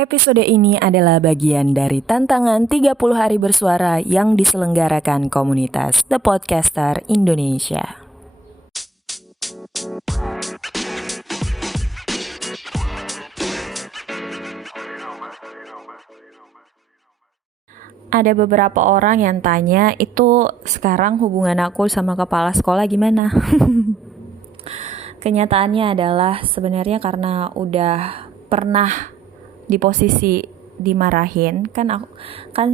Episode ini adalah bagian dari tantangan 30 hari bersuara yang diselenggarakan komunitas The Podcaster Indonesia. Ada beberapa orang yang tanya, itu sekarang hubungan aku sama kepala sekolah gimana? Kenyataannya adalah sebenarnya karena udah pernah di posisi dimarahin, kan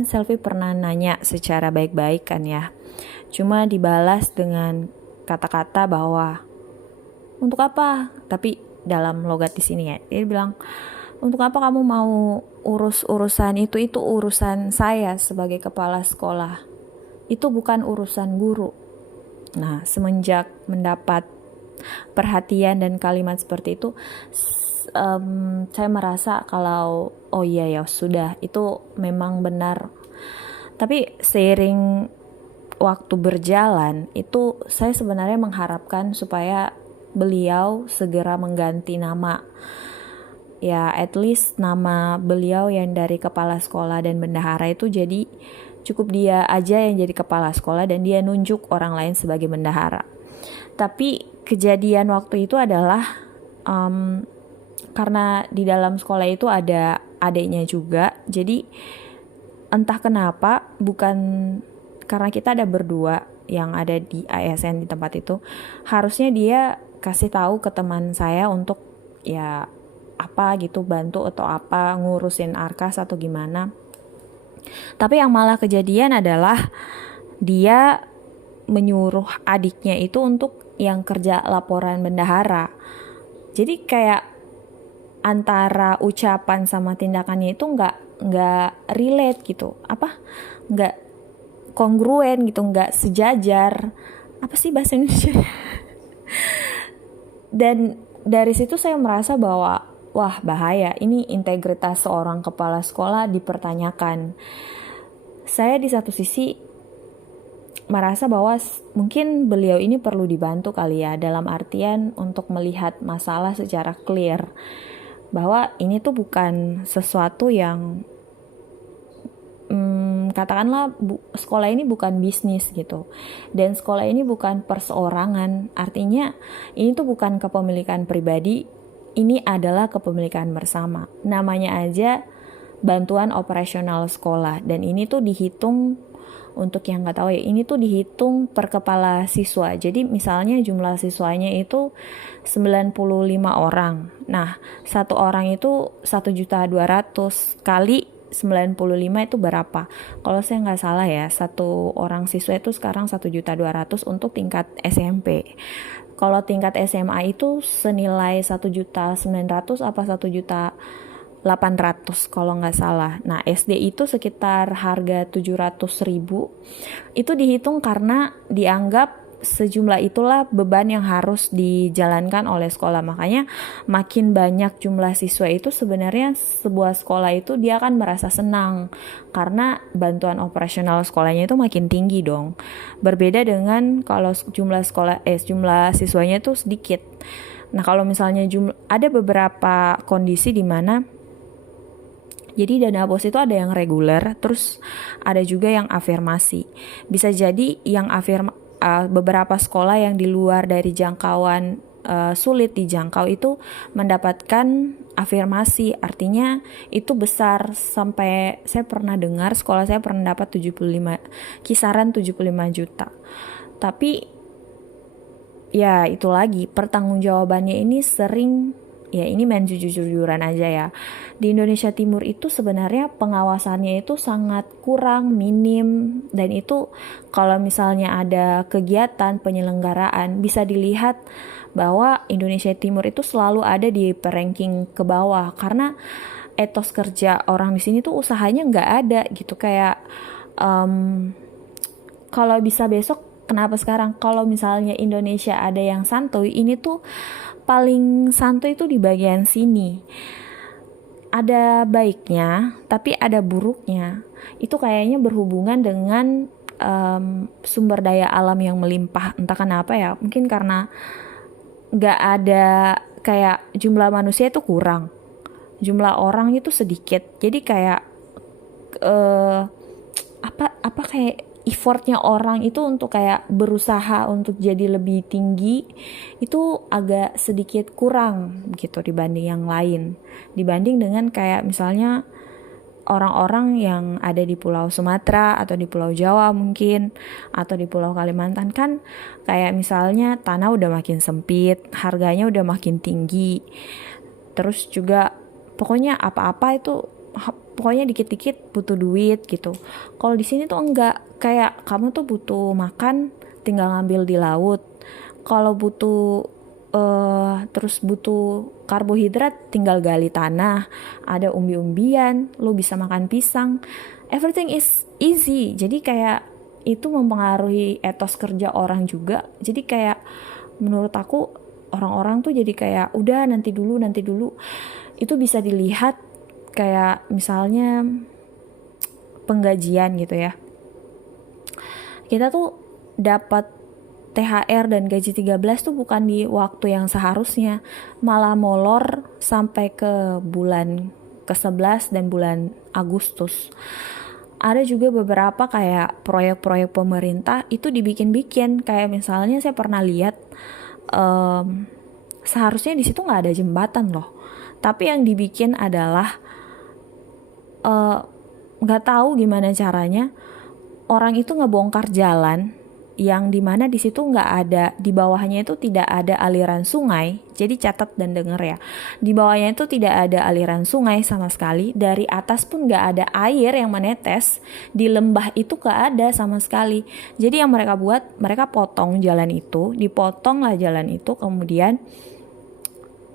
Selfie pernah nanya secara baik-baik kan ya. Cuma dibalas dengan kata-kata bahwa untuk apa? Tapi dalam logat di sini ya. Dia bilang, untuk apa kamu mau urusan itu urusan saya sebagai kepala sekolah. Itu bukan urusan guru. Nah, semenjak mendapat perhatian dan kalimat seperti itu, saya merasa kalau oh iya ya sudah, itu memang benar. Tapi seiring waktu berjalan, itu saya sebenarnya mengharapkan supaya beliau segera mengganti nama. Ya, at least nama beliau yang dari kepala sekolah dan bendahara itu jadi cukup dia aja yang jadi kepala sekolah dan dia nunjuk orang lain sebagai bendahara. Tapi kejadian waktu itu adalah karena di dalam sekolah itu ada adiknya juga, jadi entah kenapa, bukan karena kita ada berdua yang ada di ASN di tempat itu, harusnya dia kasih tahu ke teman saya untuk ya apa gitu, bantu atau apa, ngurusin arkas atau gimana. Tapi yang malah kejadian adalah dia menyuruh adiknya itu untuk yang kerja laporan bendahara. Jadi kayak antara ucapan sama tindakannya itu nggak relate gitu, nggak kongruen gitu, nggak sejajar. Apa sih bahasa Indonesia? Dan dari situ saya merasa bahwa wah bahaya, ini integritas seorang kepala sekolah dipertanyakan. Saya di satu sisi merasa bahwa mungkin beliau ini perlu dibantu kali ya, dalam artian untuk melihat masalah secara clear, bahwa ini tuh bukan sesuatu yang katakanlah sekolah ini bukan bisnis gitu, dan sekolah ini bukan perseorangan. Artinya ini tuh bukan kepemilikan pribadi, ini adalah kepemilikan bersama. Namanya aja bantuan operasional sekolah, dan ini tuh dihitung, untuk yang nggak tahu ya, ini tuh dihitung per kepala siswa. Jadi misalnya jumlah siswanya itu 95 orang. Nah, satu orang itu 1.200.000 kali 95 itu berapa? Kalau saya nggak salah ya, satu orang siswa itu sekarang 1.200.000 untuk tingkat SMP. Kalau tingkat SMA itu senilai 1.900.000 apa 1.800.000 kalau nggak salah. Nah, SD itu sekitar harga 700.000. Itu dihitung karena dianggap sejumlah itulah beban yang harus dijalankan oleh sekolah. Makanya makin banyak jumlah siswa itu sebenarnya sebuah sekolah itu dia akan merasa senang karena bantuan operasional sekolahnya itu makin tinggi dong. Berbeda dengan kalau jumlah siswanya itu sedikit. Nah, kalau misalnya ada beberapa kondisi di mana jadi dana bos itu ada yang reguler, terus ada juga yang afirmasi. Bisa jadi yang beberapa sekolah yang di luar dari jangkauan sulit dijangkau itu mendapatkan afirmasi, artinya itu besar, sampai saya pernah dengar sekolah saya pernah dapat kisaran 75 juta. Tapi ya itu lagi, pertanggungjawabannya ini sering, ya ini main jujur-jujuran aja ya. Di Indonesia Timur itu sebenarnya pengawasannya itu sangat kurang, minim, dan itu kalau misalnya ada kegiatan penyelenggaraan bisa dilihat bahwa Indonesia Timur itu selalu ada di ranking ke bawah karena etos kerja orang di sini tuh usahanya nggak ada gitu. Kayak kalau bisa besok, kenapa sekarang? Kalau misalnya Indonesia ada yang santuy, ini tuh paling santuy itu di bagian sini. Ada baiknya, tapi ada buruknya. Itu kayaknya berhubungan dengan sumber daya alam yang melimpah. Entah kenapa ya, mungkin karena nggak ada, kayak jumlah manusia itu kurang. jumlah orang itu sedikit. Jadi kayak eh, apa kayak effortnya orang itu untuk kayak berusaha untuk jadi lebih tinggi itu agak sedikit kurang gitu dibanding yang lain, dibanding dengan kayak misalnya orang-orang yang ada di Pulau Sumatera atau di Pulau Jawa mungkin, atau di Pulau Kalimantan. Kan kayak misalnya tanah udah makin sempit, harganya udah makin tinggi, terus juga pokoknya apa-apa itu pokoknya dikit-dikit butuh duit gitu. Kalau di sini tuh enggak, kayak kamu tuh butuh makan tinggal ngambil di laut. Kalau butuh terus butuh karbohidrat tinggal gali tanah, ada umbi-umbian, lu bisa makan pisang, everything is easy. Jadi kayak itu mempengaruhi etos kerja orang juga. Jadi kayak menurut aku orang-orang tuh jadi kayak udah nanti dulu. Itu bisa dilihat kayak misalnya penggajian gitu ya, kita tuh dapat THR dan gaji 13 tuh bukan di waktu yang seharusnya, malah molor sampai ke bulan ke-11 dan bulan Agustus. Ada juga beberapa kayak proyek-proyek pemerintah itu dibikin-bikin, kayak misalnya saya pernah lihat seharusnya di situ nggak ada jembatan loh, tapi yang dibikin adalah nggak tahu gimana caranya orang itu ngebongkar jalan yang dimana di situ nggak ada, di bawahnya itu tidak ada aliran sungai. Jadi catat dan denger ya, di bawahnya itu tidak ada aliran sungai sama sekali, dari atas pun nggak ada air yang menetes, di lembah itu nggak ada sama sekali. Jadi yang mereka buat, mereka potong jalan itu, dipotong lah jalan itu, kemudian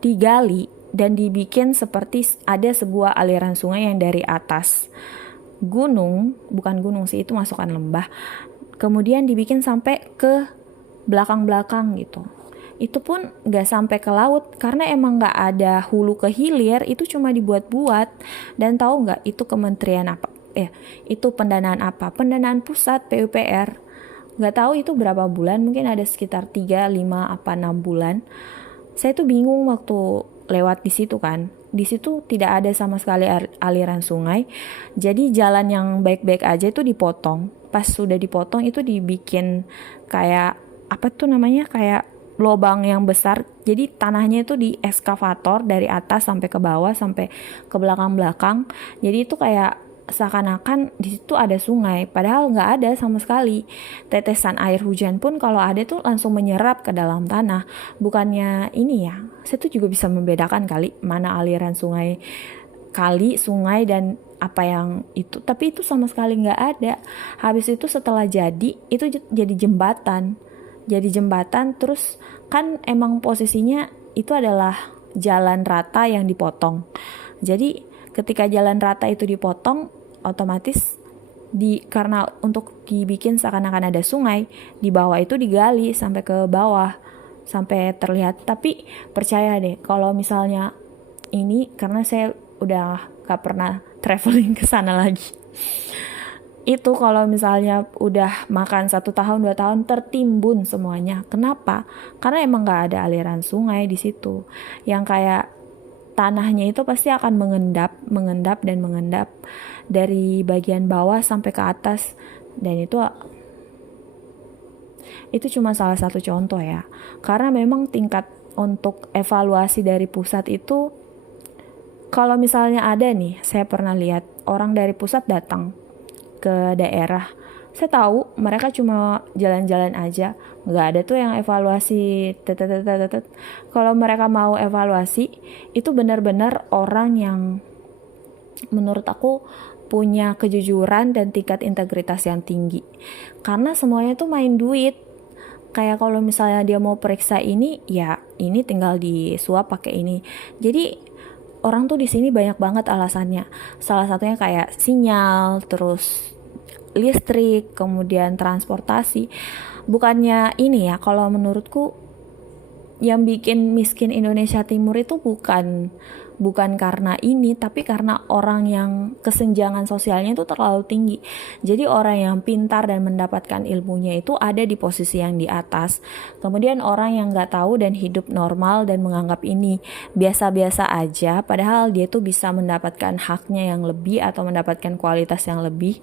digali dan dibikin seperti ada sebuah aliran sungai yang dari atas gunung, bukan gunung sih, itu masukan lembah, kemudian dibikin sampai ke belakang-belakang gitu. Itu pun gak sampai ke laut, karena emang gak ada hulu ke hilir, itu cuma dibuat-buat. Dan tahu gak itu kementerian apa? Itu pendanaan apa? Pendanaan pusat, PUPR. Gak tahu itu berapa bulan, mungkin ada sekitar 3, 5, 6 bulan. Saya tuh bingung waktu lewat di situ kan. Di situ tidak ada sama sekali aliran sungai. Jadi jalan yang baik-baik aja itu dipotong. Pas sudah dipotong itu dibikin kayak apa tuh namanya, kayak lubang yang besar. Jadi tanahnya itu di eskavator dari atas sampai ke bawah sampai ke belakang-belakang. Jadi itu kayak seakan-akan di situ ada sungai, padahal nggak ada sama sekali. Tetesan air hujan pun kalau ada tuh langsung menyerap ke dalam tanah. Bukannya ini ya, saya tuh juga bisa membedakan kali mana aliran sungai, kali, sungai dan apa yang itu, tapi itu sama sekali nggak ada. Habis itu setelah jadi, itu jadi jembatan. Jadi jembatan, terus kan emang posisinya itu adalah jalan rata yang dipotong. Jadi ketika jalan rata itu dipotong, otomatis karena untuk dibikin seakan-akan ada sungai, di bawah itu digali sampai ke bawah sampai terlihat. Tapi percaya deh, kalau misalnya ini, karena saya udah gak pernah traveling ke sana lagi, itu kalau misalnya udah makan 1 tahun 2 tahun tertimbun semuanya. Kenapa? Karena emang gak ada aliran sungai di situ, yang kayak tanahnya itu pasti akan mengendap dari bagian bawah sampai ke atas. Dan itu cuma salah satu contoh ya, karena memang tingkat untuk evaluasi dari pusat itu, kalau misalnya ada nih, saya pernah lihat orang dari pusat datang ke daerah, saya tahu mereka cuma jalan-jalan aja, nggak ada tuh yang evaluasi. Kalau mereka mau evaluasi, itu benar-benar orang yang menurut aku punya kejujuran dan tingkat integritas yang tinggi. Karena semuanya tuh main duit. Kayak kalau misalnya dia mau periksa ini, ya ini tinggal disuap pakai ini. Jadi orang tuh di sini banyak banget alasannya. Salah satunya kayak sinyal, terus listrik, kemudian transportasi. Bukannya ini ya, kalau menurutku yang bikin miskin Indonesia Timur itu bukan bukan karena ini, tapi karena orang yang kesenjangan sosialnya itu terlalu tinggi. Jadi orang yang pintar dan mendapatkan ilmunya itu ada di posisi yang di atas. Kemudian orang yang nggak tahu dan hidup normal dan menganggap ini biasa-biasa aja, padahal dia tuh bisa mendapatkan haknya yang lebih atau mendapatkan kualitas yang lebih.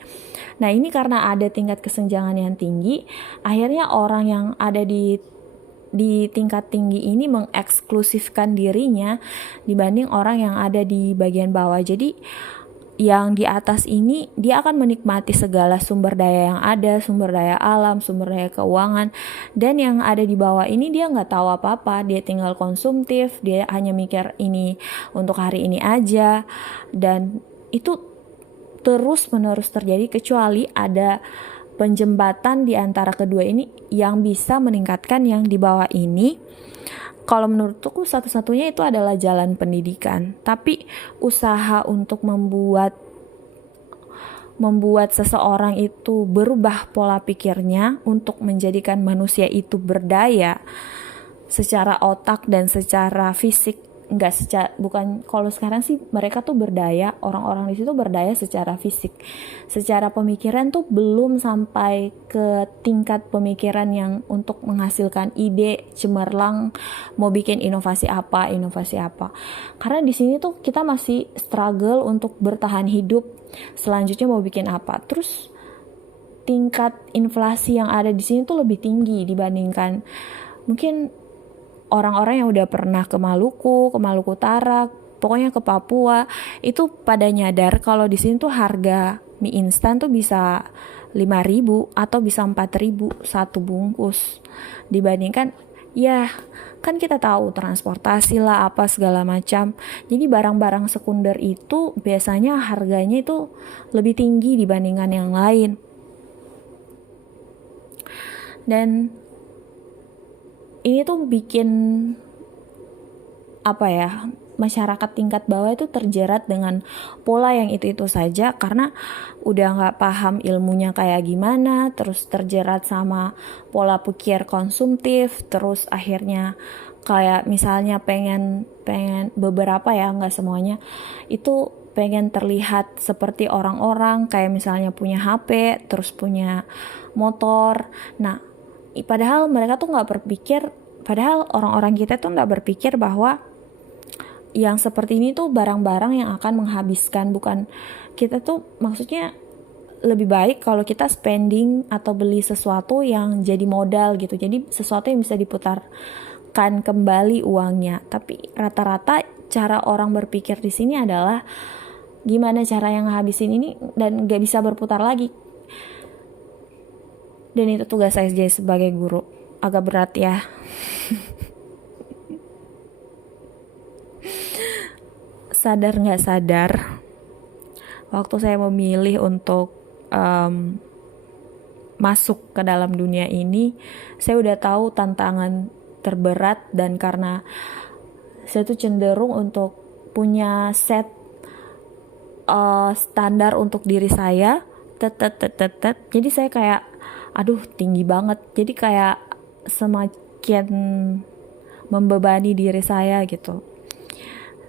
Nah ini karena ada tingkat kesenjangan yang tinggi, akhirnya orang yang ada di tingkat tinggi ini mengeksklusifkan dirinya dibanding orang yang ada di bagian bawah. Jadi yang di atas ini dia akan menikmati segala sumber daya yang ada, sumber daya alam, sumber daya keuangan, dan yang ada di bawah ini dia nggak tahu apa-apa, dia tinggal konsumtif, dia hanya mikir ini untuk hari ini aja, dan itu terus menerus terjadi kecuali ada penjembatan di antara kedua ini yang bisa meningkatkan yang di bawah ini. Kalau menurutku satu-satunya itu adalah jalan pendidikan. Tapi usaha untuk membuat seseorang itu berubah pola pikirnya untuk menjadikan manusia itu berdaya secara otak dan secara fisik, bukan, kalau sekarang sih mereka tuh berdaya, orang-orang di situ berdaya secara fisik, secara pemikiran tuh belum sampai ke tingkat pemikiran yang untuk menghasilkan ide cemerlang mau bikin inovasi apa, karena di sini tuh kita masih struggle untuk bertahan hidup, selanjutnya mau bikin apa. Terus tingkat inflasi yang ada di sini tuh lebih tinggi dibandingkan mungkin orang-orang yang udah pernah ke Maluku Utara, pokoknya ke Papua, itu pada nyadar kalau di sini tuh harga mie instan tuh bisa 5.000 atau bisa 4.000 satu bungkus. Dibandingkan ya kan kita tahu transportasi lah apa segala macam. Jadi barang-barang sekunder itu biasanya harganya itu lebih tinggi dibandingkan yang lain. Dan ini tuh bikin masyarakat tingkat bawah itu terjerat dengan pola yang itu saja karena udah nggak paham ilmunya kayak gimana, terus terjerat sama pola pikir konsumtif, terus akhirnya kayak misalnya pengen beberapa ya, nggak semuanya, itu pengen terlihat seperti orang-orang, kayak misalnya punya HP, terus punya motor. Nah padahal orang-orang kita tuh nggak berpikir bahwa yang seperti ini tuh barang-barang yang akan menghabiskan, bukan, kita tuh maksudnya lebih baik kalau kita spending atau beli sesuatu yang jadi modal gitu, jadi sesuatu yang bisa diputarkan kembali uangnya. Tapi rata-rata cara orang berpikir di sini adalah gimana cara yang ngabisin ini dan nggak bisa berputar lagi. Dan itu tugas saya sebagai guru, agak berat ya. Sadar nggak sadar, waktu saya memilih untuk masuk ke dalam dunia ini, saya udah tahu tantangan terberat, dan karena saya tuh cenderung untuk punya set standar untuk diri saya, jadi saya kayak aduh tinggi banget, jadi kayak semakin membebani diri saya gitu.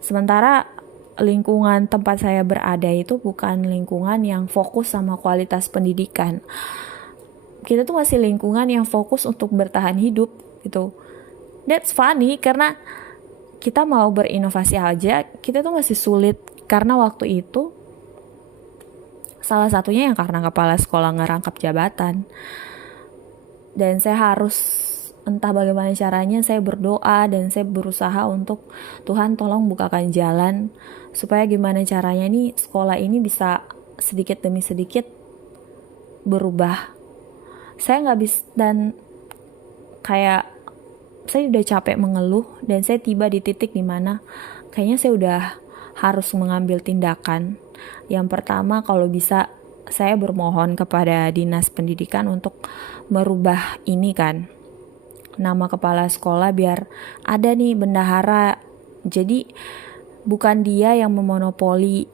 Sementara lingkungan tempat saya berada itu bukan lingkungan yang fokus sama kualitas pendidikan. Kita tuh masih lingkungan yang fokus untuk bertahan hidup gitu. That's funny karena kita mau berinovasi aja, kita tuh masih sulit karena waktu itu salah satunya yang karena kepala sekolah ngerangkap jabatan. Dan saya harus, entah bagaimana caranya, saya berdoa dan saya berusaha untuk Tuhan tolong bukakan jalan supaya gimana caranya nih sekolah ini bisa sedikit demi sedikit berubah. Saya gak bisa, dan kayak saya udah capek mengeluh, dan saya tiba di titik dimana kayaknya saya udah harus mengambil tindakan. Yang pertama, kalau bisa saya bermohon kepada dinas pendidikan untuk merubah ini kan, nama kepala sekolah, biar ada nih bendahara. Jadi bukan dia yang memonopoli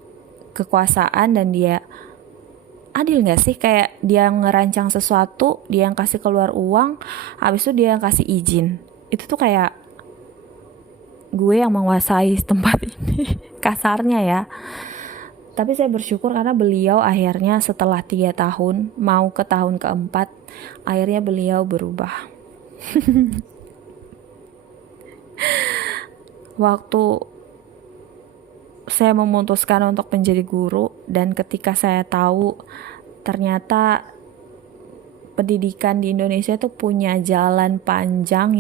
kekuasaan, dan dia adil gak sih, kayak dia ngerancang sesuatu, dia yang kasih keluar uang, habis itu dia yang kasih izin. Itu tuh kayak gue yang menguasai tempat ini kasarnya ya. Tapi saya bersyukur karena beliau akhirnya setelah 3 tahun mau ke tahun keempat, akhirnya beliau berubah. Waktu saya memutuskan untuk menjadi guru, dan ketika saya tahu ternyata pendidikan di Indonesia itu punya jalan panjang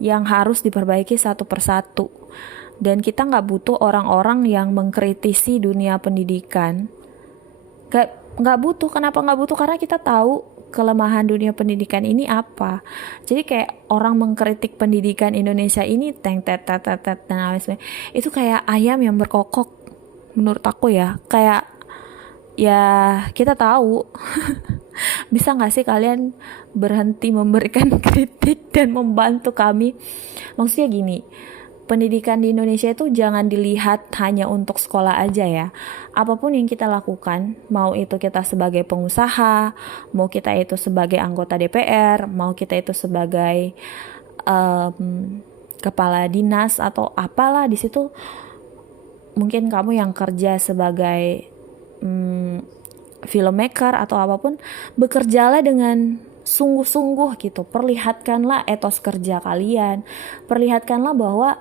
yang harus diperbaiki satu persatu, dan kita nggak butuh orang-orang yang mengkritisi dunia pendidikan. Nggak butuh. Kenapa nggak butuh? Karena kita tahu kelemahan dunia pendidikan ini apa. Jadi kayak orang mengkritik pendidikan Indonesia ini dan lain sebagainya, itu kayak ayam yang berkokok menurut aku ya. Kayak ya kita tahu. Bisa gak sih kalian berhenti memberikan kritik dan membantu kami? Maksudnya gini, pendidikan di Indonesia itu jangan dilihat hanya untuk sekolah aja ya. Apapun yang kita lakukan, mau itu kita sebagai pengusaha, mau kita itu sebagai anggota DPR, mau kita itu sebagai kepala dinas atau apalah, di situ mungkin kamu yang kerja sebagai filmmaker atau apapun, bekerjalah dengan sungguh-sungguh gitu. Perlihatkanlah etos kerja kalian, perlihatkanlah bahwa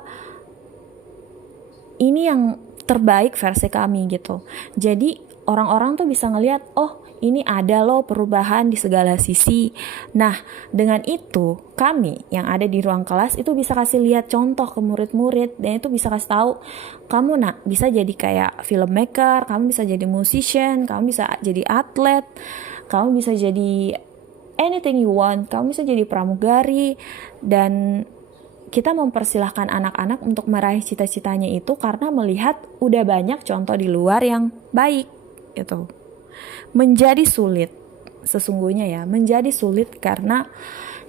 ini yang terbaik versi kami gitu. Jadi orang-orang tuh bisa ngelihat, oh ini ada loh perubahan di segala sisi. Nah, dengan itu kami yang ada di ruang kelas itu bisa kasih lihat contoh ke murid-murid, dan itu bisa kasih tahu, kamu bisa jadi kayak filmmaker, kamu bisa jadi musician, kamu bisa jadi atlet, kamu bisa jadi anything you want, kamu bisa jadi pramugari. Dan kita mempersilahkan anak-anak untuk meraih cita-citanya itu karena melihat udah banyak contoh di luar yang baik gitu. Menjadi sulit sesungguhnya ya, menjadi sulit karena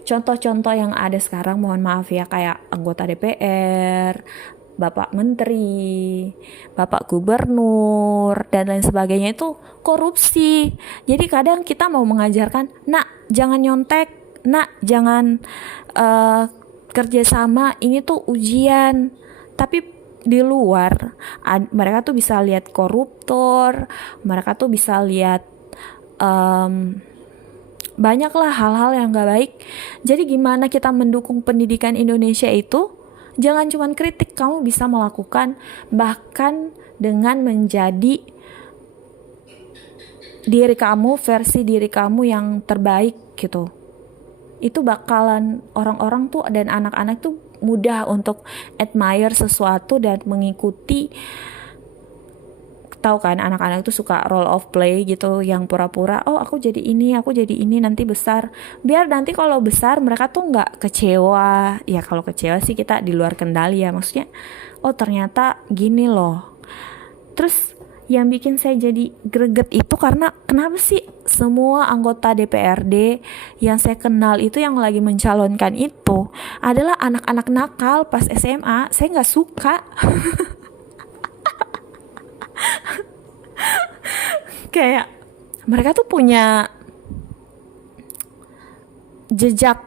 contoh-contoh yang ada sekarang, mohon maaf ya, kayak anggota DPR, Bapak Menteri, Bapak Gubernur, dan lain sebagainya itu korupsi. Jadi kadang kita mau mengajarkan, nak jangan nyontek, nak jangan kerjasama, ini tuh ujian. Tapi di luar mereka tuh bisa lihat koruptor, mereka tuh bisa lihat banyaklah hal-hal yang gak baik. Jadi gimana kita mendukung pendidikan Indonesia itu? Jangan cuma kritik, kamu bisa melakukan, bahkan dengan menjadi diri kamu, versi diri kamu yang terbaik gitu. Itu bakalan orang-orang tuh dan anak-anak tuh mudah untuk admire sesuatu dan mengikuti. Tahu kan, anak-anak tuh suka role of play gitu, yang pura-pura, oh aku jadi ini nanti besar, biar nanti kalau besar mereka tuh nggak kecewa. Ya kalau kecewa sih kita di luar kendali ya, maksudnya oh ternyata gini loh. Terus yang bikin saya jadi greget itu karena kenapa sih semua anggota DPRD yang saya kenal itu yang lagi mencalonkan itu adalah anak-anak nakal pas SMA. Saya nggak suka. Kayak mereka tuh punya jejak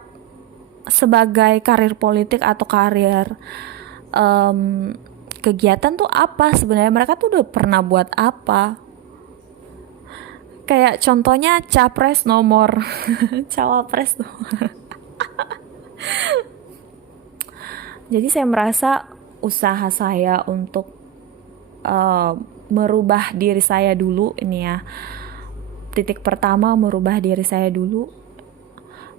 sebagai karir politik atau karir kegiatan tuh apa sebenarnya, mereka tuh udah pernah buat apa. Kayak contohnya capres nomor cawapres nomor. Jadi saya merasa usaha saya untuk merubah diri saya dulu ini ya, titik pertama merubah diri saya dulu,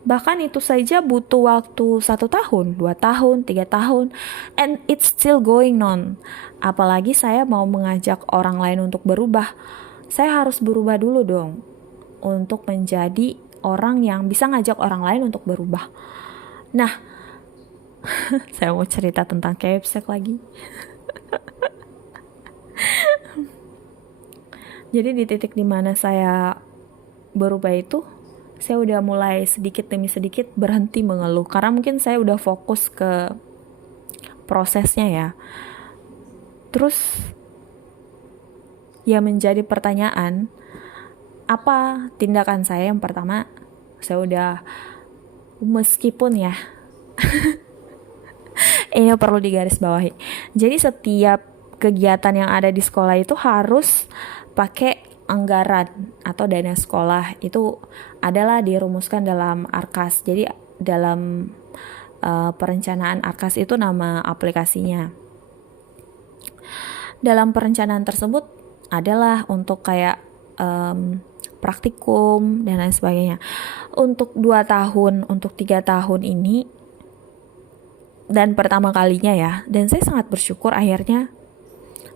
bahkan itu saja butuh waktu 1 tahun, 2 tahun, 3 tahun, and it's still going on. Apalagi saya mau mengajak orang lain untuk berubah, saya harus berubah dulu dong untuk menjadi orang yang bisa ngajak orang lain untuk berubah. Nah, saya mau cerita tentang Kepsek lagi. Jadi di titik dimana saya berubah itu, saya udah mulai sedikit demi sedikit berhenti mengeluh, karena mungkin saya udah fokus ke prosesnya ya. Terus ya menjadi pertanyaan, apa tindakan saya? Yang pertama, saya udah, meskipun ya Ini perlu digarisbawahi. Jadi setiap kegiatan yang ada di sekolah itu harus pakai anggaran atau dana sekolah. Itu adalah dirumuskan dalam ARKAS. Jadi dalam perencanaan ARKAS itu nama aplikasinya. Dalam perencanaan tersebut adalah untuk kayak praktikum dan lain sebagainya. Untuk 2 tahun, untuk 3 tahun ini, dan pertama kalinya ya, dan saya sangat bersyukur akhirnya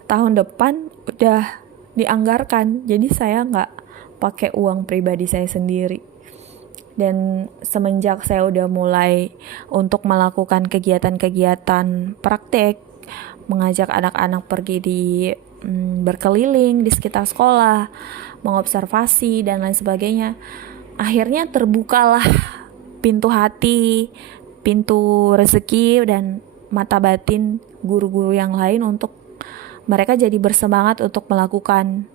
tahun depan udah dianggarkan, jadi saya nggak pakai uang pribadi saya sendiri. Dan semenjak saya udah mulai untuk melakukan kegiatan-kegiatan praktek, mengajak anak-anak pergi berkeliling di sekitar sekolah, mengobservasi dan lain sebagainya, akhirnya terbukalah pintu hati, pintu rezeki dan mata batin guru-guru yang lain untuk mereka jadi bersemangat untuk melakukan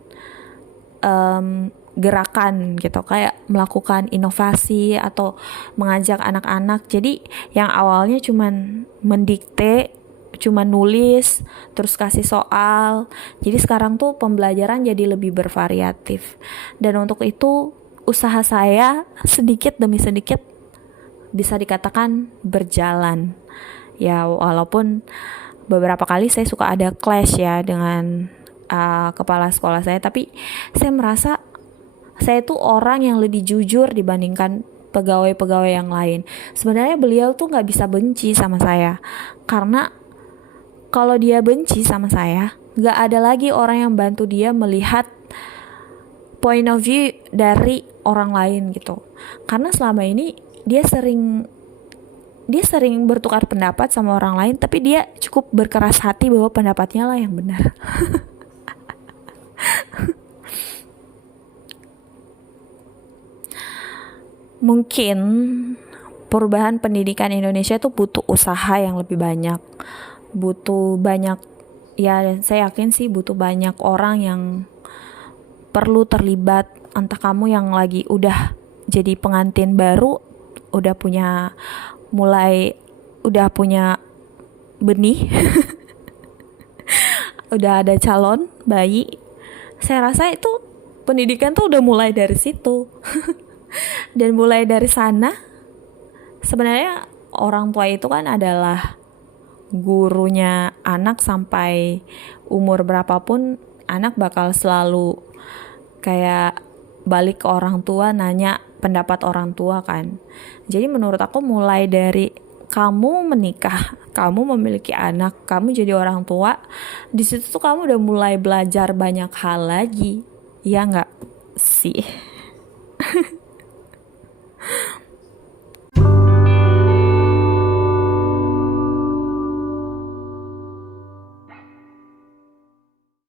gerakan gitu, kayak melakukan inovasi atau mengajak anak-anak. Jadi yang awalnya cuman mendikte, cuman nulis, terus kasih soal, jadi sekarang tuh pembelajaran jadi lebih bervariatif. Dan untuk itu usaha saya sedikit demi sedikit bisa dikatakan berjalan ya, walaupun beberapa kali saya suka ada clash ya dengan kepala sekolah saya, tapi saya merasa saya tuh orang yang lebih jujur dibandingkan pegawai-pegawai yang lain. Sebenarnya beliau tuh gak bisa benci sama saya, karena kalau dia benci sama saya, gak ada lagi orang yang bantu dia melihat point of view dari orang lain gitu. Karena selama ini dia sering bertukar pendapat sama orang lain, tapi dia cukup berkeras hati bahwa pendapatnya lah yang benar. Mungkin perubahan pendidikan Indonesia itu butuh usaha yang lebih banyak, butuh banyak ya, saya yakin sih butuh banyak orang yang perlu terlibat. Entah kamu yang lagi udah jadi pengantin baru, udah punya benih udah ada calon bayi, saya rasa itu pendidikan tuh udah mulai dari situ. Dan mulai dari sana sebenarnya orang tua itu kan adalah gurunya anak. Sampai umur berapapun anak bakal selalu kayak balik ke orang tua, nanya pendapat orang tua kan. Jadi menurut aku mulai dari kamu menikah, kamu memiliki anak, kamu jadi orang tua, di situ tuh kamu udah mulai belajar banyak hal lagi, ya nggak sih?